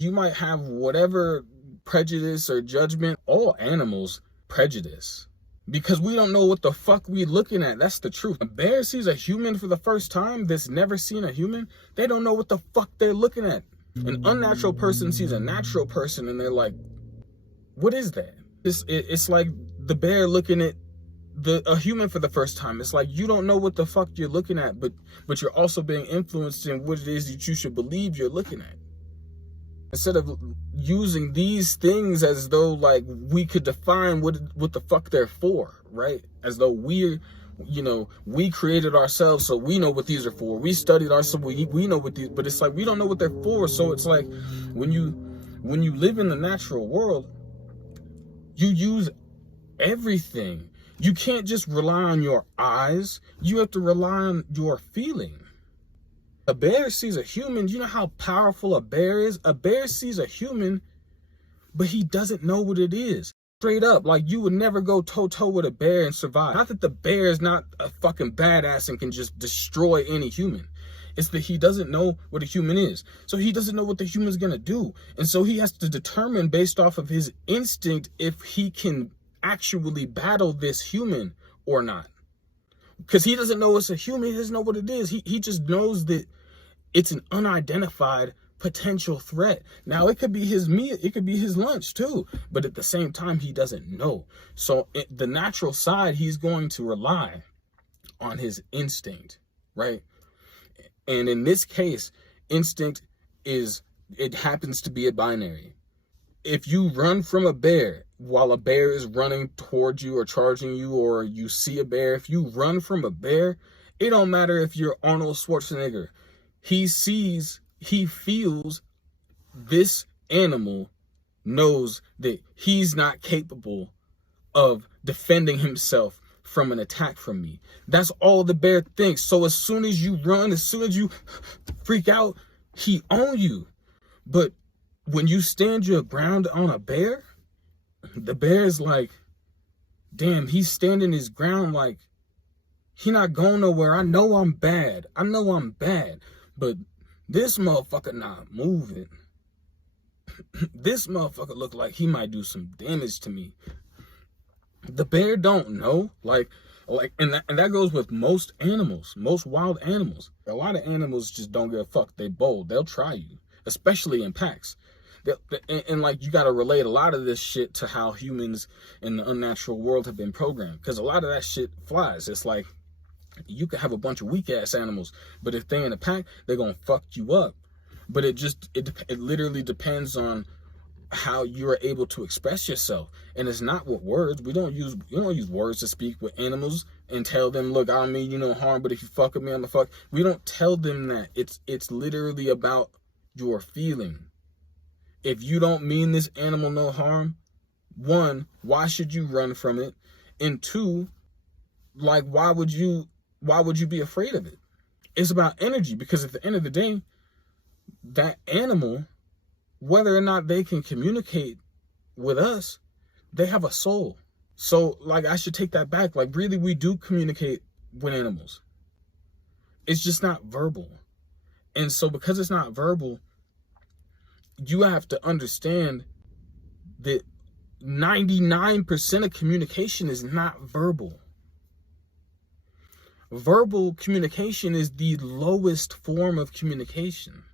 You might have whatever prejudice or judgment. All animals prejudice because we don't know what the fuck we looking at. That's the truth. A bear sees a human for the first time that's never seen a human. They don't know what the fuck they're looking at. An unnatural person sees a natural person and they're like, what is that? It's like the bear looking at a human for the first time. It's like you don't know what the fuck you're looking at, but you're also being influenced in what it is that you should believe you're looking at. Instead of using these things as though like we could define what the fuck they're for, right? As though we created ourselves, so we know what these are for. We studied ourselves, we know what these, but it's like we don't know what they're for. So it's like when you live in the natural world, you use everything. You can't just rely on your eyes. You have to rely on your feeling. A bear sees a human. You know how powerful a bear is? A bear sees a human, but he doesn't know what it is. Straight up, like you would never go toe-to-toe with a bear and survive. Not that the bear is not a fucking badass and can just destroy any human. It's that he doesn't know what a human is. So he doesn't know what the human's gonna do. And so he has to determine based off of his instinct if he can actually battle this human or not. Because he doesn't know it's a human, he doesn't know what it is. He just knows that it's an unidentified potential threat. Now it could be his meal, it could be his lunch too, but at the same time he doesn't know. So the natural side, he's going to rely on his instinct, right? And in this case, instinct it happens to be a binary. If you run from a bear while a bear is running towards you or charging you, or you see a bear, if you run from a bear, it don't matter if you're Arnold Schwarzenegger. He feels this animal knows that he's not capable of defending himself from an attack from me. That's all the bear thinks. So as soon as you run, as soon as you freak out, he owns you. But when you stand your ground on a bear, the bear is like, damn, he's standing his ground like, he not going nowhere. I know I'm bad. But this motherfucker not moving. This motherfucker look like he might do some damage to me. The bear don't know. And that goes with most animals, most wild animals. A lot of animals just don't give a fuck. They bold. They'll try you, especially in packs. And like, you got to relate a lot of this shit to how humans in the unnatural world have been programmed. Because a lot of that shit flies. It's like, you could have a bunch of weak ass animals, but if they're in a pack, they're going to fuck you up. But it literally depends on how you're able to express yourself. And it's not with words. You don't use words to speak with animals and tell them, look, I don't mean you no harm, but if you fuck with me, I'm the fuck. We don't tell them that. It's literally about your feeling. If you don't mean this animal no harm, one, why should you run from it? And two, like, why would you be afraid of it? It's about energy, because at the end of the day, that animal, whether or not they can communicate with us, they have a soul. So, like, I should take that back. Like, really, we do communicate with animals. It's just not verbal. And so because it's not verbal, you have to understand that 99% of communication is not verbal. Verbal communication is the lowest form of communication.